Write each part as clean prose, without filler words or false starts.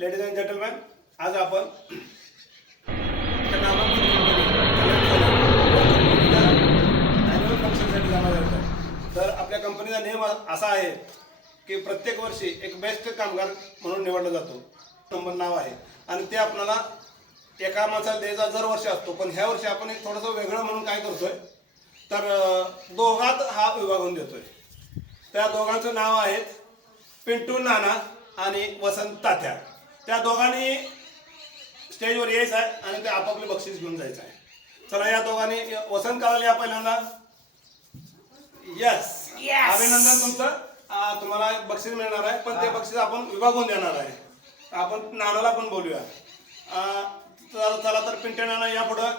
Ladies and gentleman, आज आपण annual फंक्शनसाठी जमा झालो. तर आपल्या कंपनीचा नियम असा आहे की प्रत्येक वर्षी एक बेस्ट कामगार म्हणून निवडला जातो. नंबर नाव आहे आणि ते आपल्याला एका माणसाला द्यायचा दरवर्षी असतो. पण ह्या वर्षी आपण एक थोडंसं वेगळं म्हणून काय करतोय तर दोघात हा विभागून देतोय. त्या दोघांचं नाव आहे पिंटू नाना आणि वसंत तात्या. त्या दोघांनी स्टेजवर यायचं आहे आणि ते आपापले बक्षीस घेऊन जायचं आहे. चला या दोघांनी वसंत काढायला या पहिल्यांदा. यस, अभिनंदन तुमचं. तुम्हाला बक्षीस मिळणार आहे पण ते बक्षीस आपण विभागून देणार आहे. आपण नानाला पण बोलूया. चला तर पिंटू नाना या पुढं.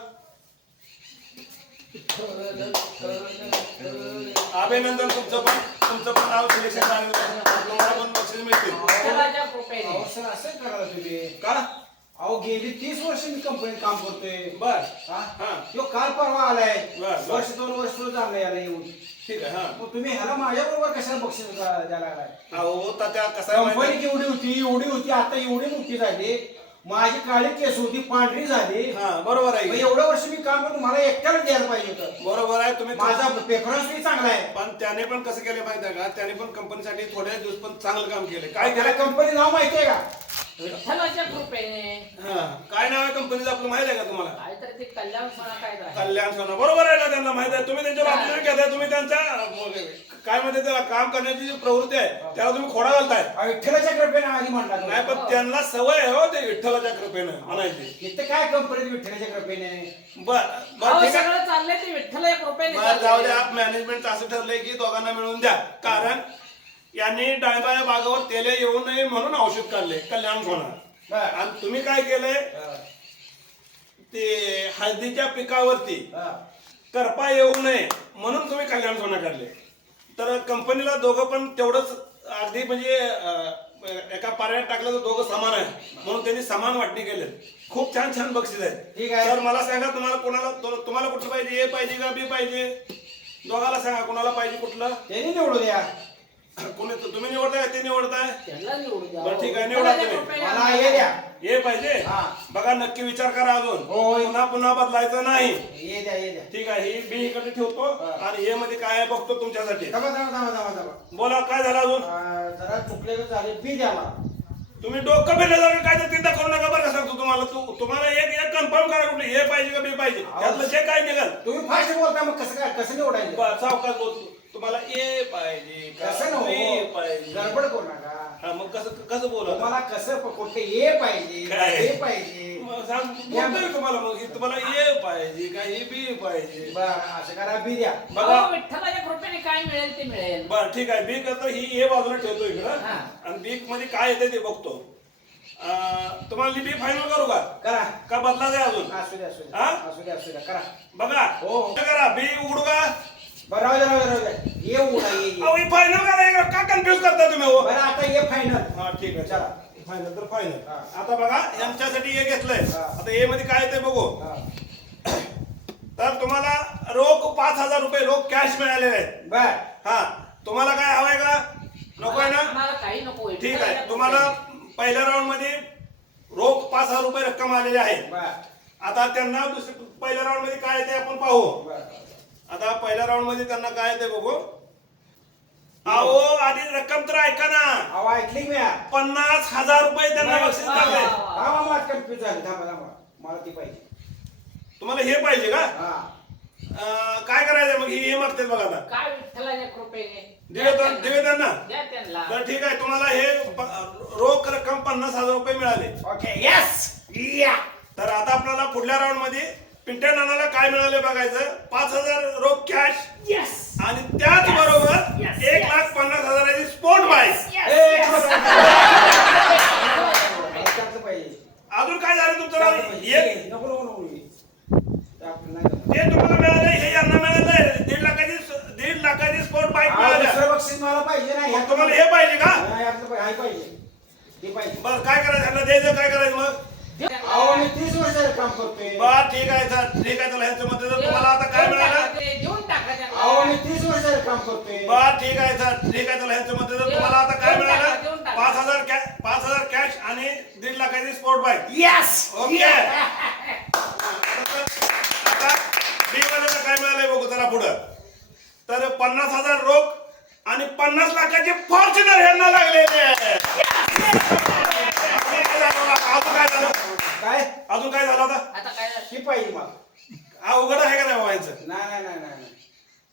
अभिनंदन तुमचं पण नाव सिलेक्शन झालं. तुम्हाला पण बक्षीस मिळतील. असं करा तुम्ही का? अहो गेली 30 वर्ष मी कंपनीत काम करतोय. बर तो काल परवा आलाय. बर. वर्ष 2 वर्ष झालं याला येऊन. ठीक आहे. मग तुम्ही ह्याला माझ्या बरोबर कशाला बक्षीस द्यायला लागलाय? अहो तात्या कसं आहे माहिती कंपनी एवढी होती आता एवढी मोठी झाली. माझी काळी केस होती पांढरी झाली. बरोबर मग आहे. एवढं वर्ष मी काम करून मला एकट्याला द्यायला पाहिजे होतं. बरोबर आहे. तुम्ही माझा प्रेफरन्स बी चांगला आहे. पण त्याने पण कसं केलं माहिती आहे का? त्याने पण कंपनीसाठी थोड्या दिवस पण चांगलं काम केलं. काय त्याला केलं? कंपनी नाव माहितीये का? विठ्ठलाच्या कृपेने काय नाव आहे कंपनीचं आपलं माहिती आहे का तुम्हाला? काहीतरी ते कल्याण सोना काय कल्याण सोना. बरोबर आहे ना? त्यांना माहिती आहे. तुम्ही त्यांच्या बाजूने घेताय. तुम्ही त्यांच्या काय म्हणते त्याला काम करण्याची जी प्रवृत्ती आहे त्याला तुम्ही खोडा घालताय. विठ्ठलाच्या कृपेने आधी म्हणला नाही पण त्यांना सवय आहे हो ते विठ्ठलाच्या कृपेनं म्हणायची. इथं काय कंपनीत विठ्ठलाच्या कृपेने? बर बर ठीक आहे. सगळं चाललंय ते विठ्ठलाच्या कृपेने बरं जाऊ द्या. मॅनेजमेंट असं ठरलंय की दोघांना मिळून द्या. कारण यांनी डाळिंबाच्या बागावर तेल येऊ नये म्हणून औषध काढले कल्याण सोना. आणि तुम्ही काय केलंय ते हळदीच्या पिकावरती करपा येऊ नये म्हणून तुम्ही कल्याण सोना काढले. तर कंपनीला दोघं पण तेवढंच अगदी म्हणजे एका पाऱ्यात टाकलं तर दोघं समान आहे म्हणून त्यांनी समान वाटणी केले. खूप छान छान बक्षीस ठीक आहे. आहे. तर मला सांगा तुम्हाला कुठलं पाहिजे? ए पाहिजे का बी पाहिजे? दोघाला सांगा कुणाला पाहिजे कुठलं. त्यांनी निवडू द्या. कोणी तुम्ही निवडताय ते निवडताय? त्यांना निवडून द्या. बरं ठीक आहे निवडा तुम्ही. मला हे द्या. हे पाहिजे. हा. बघा नक्की विचार करा अजून. होय. पुन्हा बदलायचं नाही. हे द्या. ठीक आहे. ही बी इकडे ठेवतो आणि हे मध्ये काय आहे बघतो तुमच्यासाठी. थांबा. बोला काय झालं अजून? जरा चुकले झाले बी द्या मला. तुम्ही डोकं फिरले जागा काय तर चिंता करू नका. बरं का सांगतो तुम्हाला एक कन्फर्म करा कुठली हे पाहिजे का बी पाहिजे. त्यातलं जे काय निघाल तुम्ही फास्ट बोलता मग कसं निवडायचं? सावकाश बोलतो. तुम्हाला ए पाहिजे कसं का बी नको पाहिजे? गडबड करू नका. हा मग कसं बोला तुम्हाला कसं कुठे ए पाहिजे काय? हे पाहिजे. बोलतोय तुम्हाला मग तुम्हाला ए पाहिजे का हे बी पाहिजे. बरं असं करा बी द्या. बघा अहो, विठ्ठलाच्या कृपेने काय मिळेल ते मिळेल. बर ठीक आहे. बी करता ही ए बाजूला ठेवतो इकडं हा. आणि बी मध्ये काय येते ते बघतो. तुम्हाला बी फायनल करू का? करा. का बदला द्या अजून? असू द्या हा? असू द्या करा. बघा हो. करा बी उघडू का? बरं राहू द्या. ये उडा ये. अहो फायनल करा. का कन्फ्युज करता तुम्ही हो? बरं आता ये फायनल. हा ठीक आहे चला फायनल तर फायनल. हा. आता बघा यांच्यासाठी हे घेतलंय. हा. आता ए मध्ये काय येते बघू. तर तुम्हाला रोख 5,000 रुपये रोख कॅश मिळालेले आहेत. बर हा तुम्हाला काय हवंय का? नको आहे ना? मला काही नको. ठीक आहे. तुम्हाला पहिल्या राऊंड मध्ये रोख 5,000 रुपये रक्कम आलेली आहे. बर आता त्यांना पहिल्या राऊंड मध्ये काय येते आपण पाहू. बर. आता पहिल्या राऊंड मध्ये त्यांना काय येते बघू. अहो आधी रक्कम तर ऐका ना. अहो ऐकली मी. 50,000 रुपये त्यांना बक्षीस काढले. थांबा मला कन्फ्युज झाली. थांबा मला ती पाहिजे. तुम्हाला हे पाहिजे का? हा काय करायचं मग हे मागतात बघा आता. काय विठ्ठलाच्या कृपेने दिवे त्यांना. द्या त्यांना. तर ठीक आहे. तुम्हाला हे रोख रक्कम 50,000 रुपये मिळाले. ओके यस या. तर आता आपल्याला पुढल्या राऊंड मध्ये पिंट्या नानाला काय मिळाले बघायचं. 5,000 रोख कॅश यस. आणि त्याच बरोबर Yes. 1,50,000 sport bike. पाहिजे. अजून काय झालं तुमचं नाव? एक नको ते तुम्हाला मिळाले हे यांना मिळालंय 1.5 लाखाची स्पोर्ट बाईक मिळाली. बक्षीस मला पाहिजे नाही. तुम्हाला हे पाहिजे का? पाहिजे ते पाहिजे. बरं काय करायचं यांना द्यायचं काय करायचं मग? अहो मी 30 वर्षाचं काम करतोय. बर ठीक आहे चला ह्यांच्या मध्ये तुम्हाला आता काय मिळालं? देऊन टाका अहो त्यांना. मी 30 वर्षाचं काम करतोय. बर ठीक आहे चला ह्यांच्या मध्ये तुम्हाला आता काय मिळालं? देऊन टाका. 5,000 कॅश आणि 1.5 लाखाची स्पोर्ट बाईक. Yes okay. आता बी मध्ये काय मिळालंय बघू जरा पुढं. तर 50,000 रोख आणि 50 लाखाचे फॉर्च्युनर यांना लागलेले आहे. अजून काय झालं आता? आता काय झालं? ही पाहिजे मला. हा उघड आहे का नाही बाबा यांचं? नाही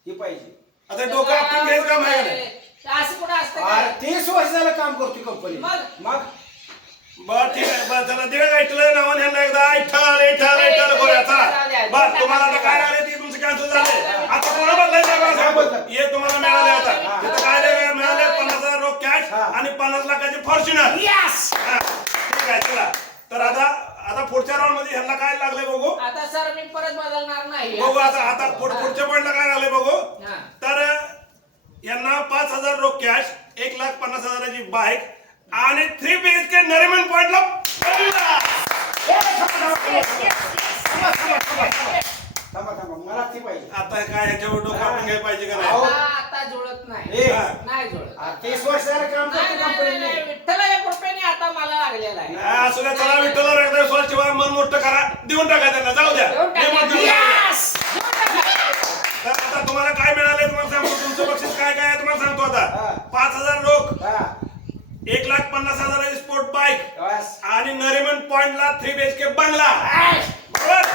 ही पाहिजे. आता डोकं आपटून घ्यायचं काम आहे का नाही? असं कुठं असतं अरे काय? 30 वर्ष झालं काम करतोय कंपनी. मग बर ठीक आहे. बर चला दीड ऐकलं नावाने ह्यांना एकदा ऐठल करूया. चला बर तुम्हाला आता काय लागले ते तुमचं कॅन्सल झाले. आता कोणा बदलायचं मला सांगा. हे तुम्हाला मिळाले आता. तिथं काय मिळाले 50,000 रोख कॅश आणि 50 लाखाचे फॉर्च्युनर. यस ठीक आहे चला. तर आता पुढच्या राऊंड मध्ये ह्यांना काय लागले बघू. आता सर मी परत बदलणार नाही. बघू आता पुढच्या पॉईंटला काय लागले बघू. हा. तर यांना 5,000 रोख कॅश, 1,50,000ची बाईक आणि 3 BHK नरिमन पॉइंटला. थांबा मला ती पाहिजे. आता काय ह्याच्यावर डोकं आपण घ्यायला पाहिजे का अहो. नाही. आता जुळत नाही. ए. नाही जुळत. 30 वर्ष झालं काम नाही, करतोय नाही, नाही, कंपनी. विठ्ठलाच्या कृपेने आता मला लागलेला आहे. हा, असू द्या चला विठ्ठल एकदा स्वच्छ ठेवा, मन मोठं करा, देऊन टाका त्यांना, जाऊ द्या. देऊन टाका. हे म्हणतो ना. Yes! तर आता तुम्हाला काय मिळाले तुम्हाला सांगतो. तुमचं बक्षीस काय काय आहे तुम्हाला सांगतो हा. आता. 5,000 रोख, हा. 1,50,000ची स्पोर्ट बाईक Yes. आणि नरिमन पॉइंटला 3 BHK बंगला. बरोबर.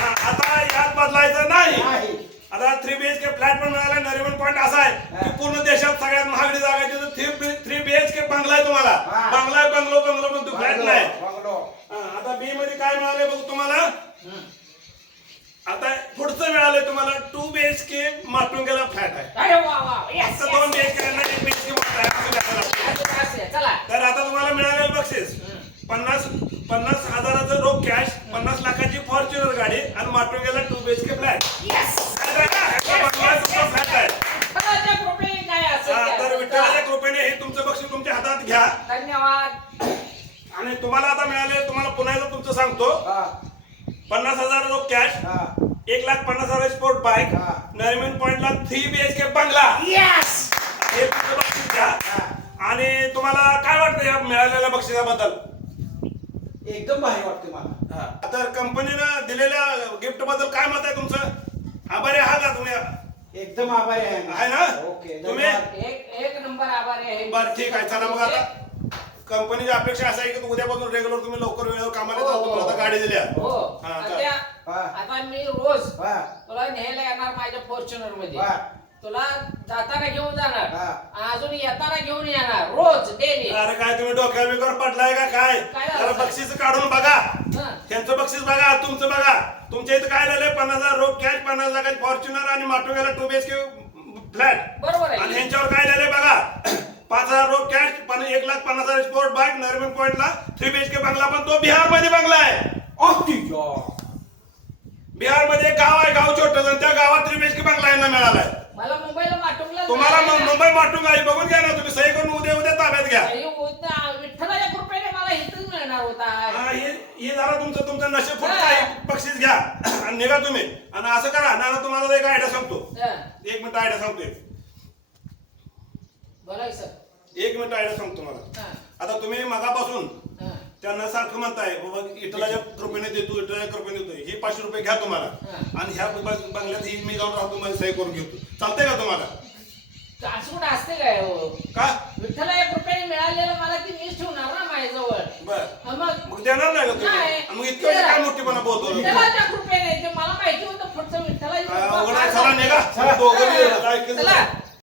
हा, आता यात बदलायचं नाही. नाही. आता 3 BHK फ्लॅट पण मिळाला. नरिमन पॉइंट असा आहे की पूर्ण देशात सगळ्यात महागडी जागा आहे. तिथं 3 BHK बंगला आहे तुम्हाला. हा. बंगला आहे, बंगलो पण तू फ्लॅट नाही. बंगलो. हा, आता बी मध्ये काय मिळाले बघू तुम्हाला. आता पुढचं मिळाले तुम्हाला 2 BHK माटुंगेला फ्लॅट आहे. अरे वा वा. Yes, फक्त yes. 2 BHK यांना 1 BHK मोठा आहे. असं द्यावं लागतं. असं, असं. चला. तर आता तुम्हाला मिळालेलं बक्षीस 50,000चं रोख कॅश, 50 लाखाची फॉर्च्युनर गाडी आणि माटुंगेला 2 BHK फ्लॅट. Yes. फ्लॅट आहे. विठ्ठलाच्या कृपेने काय असेल हा, ते तर असेल. विठ्ठलाच्या कृपेने हे तुमचं बक्षीस तुमच्या हातात घ्या. धन्यवाद. आणि तुम्हाला आता मिळाले, तुम्हाला पुन्हा एकदा तुमचं सांगतो. हा. 50,000 रोख कॅश, हा. 1,50,000 स्पोर्ट बाईक, हा. नरिमन पॉइंटला 3 BHK बंगला. Yes! हे तुमचं बक्षीस घ्या. हा. आणि तुम्हाला काय वाटतं या मिळालेल्या बक्षिसाबद्दल. एकदम भारी वाटते मला. तर कंपनीनं दिलेल्या गिफ्ट बद्दल काय मत आहे तुमचं. आभारी आहात का तुम्ही. एकदम आभारी आहे मी. आहे ना? ओके तुम्ही? धन्यवाद. एक नंबर आभारी आहे. बरं ठीक आहे. चला मग आता कंपनीची अपेक्षा असा आहे की उद्यापासून रेग्युलर तुम्ही लवकर वेळेवर कामाला येतात. तुम्हाला आता गाडी दिली आहे. हो. हा, चल. आता हा. आता मी रोज हा. तुला न्यायला येणार माझ्या फॉर्च्युनर मध्ये. हा. तुला जाताना घेऊन जाणार. हा. अजून येताना घेऊन येणार रोज डेली. अरे काय तुम्ही डोक्यावर बिकर पडलाय का काय. काय झालं? जरा बक्षीस काढून बघा. त्यांचं बक्षीस बघा, तुमचं बघा. तुमच्या इथं काय झालंय 50,000 रोख कॅश, 50 लाखाची फॉर्च्युनर आणि माटुंगेला 2 BHK फ्लॅट. बरोबर आणि आहे. ह्यांच्यावर काय झालंय बघा. 5,000 रोख कॅश, 1,50,000 स्पोर्ट बाईक, नरिमन पॉइंटला 3 BHK बंगला, पण तो बिहार मध्ये बंगला आहे. अगदी या. बिहार मध्ये एक गाव आहे, गाव छोटं, त्या गावात 3 BHK बंगला यांना मिळालाय. मला मुंबईला माटुंगला तुम्हाला जायला- मुंबई माटुंग आहे बघून घ्या ना तुम्ही. सही करून उद्या ताब्यात घ्या. अरे होता. विठ्ठलाच्या कृपेने मला इथंच मिळणार होता. हा, हे जरा तुमचं नशीब फक्त आहे. बक्षीस घ्या आणि निघा तुम्ही. आणि असं करा ना, तुम्हाला एक आयडिया सांगतो. हा. 1 मिनिट आयडिया सांगतोय. बोला सर. 1 मिनिट आयडिया सांगतो मला. हा. आता तुम्ही मगापासून हा. त्यांना सारखं म्हणताय बाबा इटलाच्या कृपेने देतो, इटलाच्या कृपेने देतो. हे 500 रुपये घ्या तुम्हाला. आणि ह्या बंगल्यात ही मी जाऊन राहतो, माझी सही करून घेतो. चालतंय का तुम्हाला. असं कुठं असते काय हो. का विठ्ठलाच्या कृपेने मिळालेलं मला ती मीच ठेवणार ना माझ्याजवळ. बर हा, मग देणार नाही का तुम्ही. नाही. आणि मग इतकं काय मोठीपणा बोलतो. विठ्ठलाच्या कृपेने ते मला माहिती होतं पुढचं विठ्ठला अवघड आहे. चला निघा. दोघं बी ऐकत चला.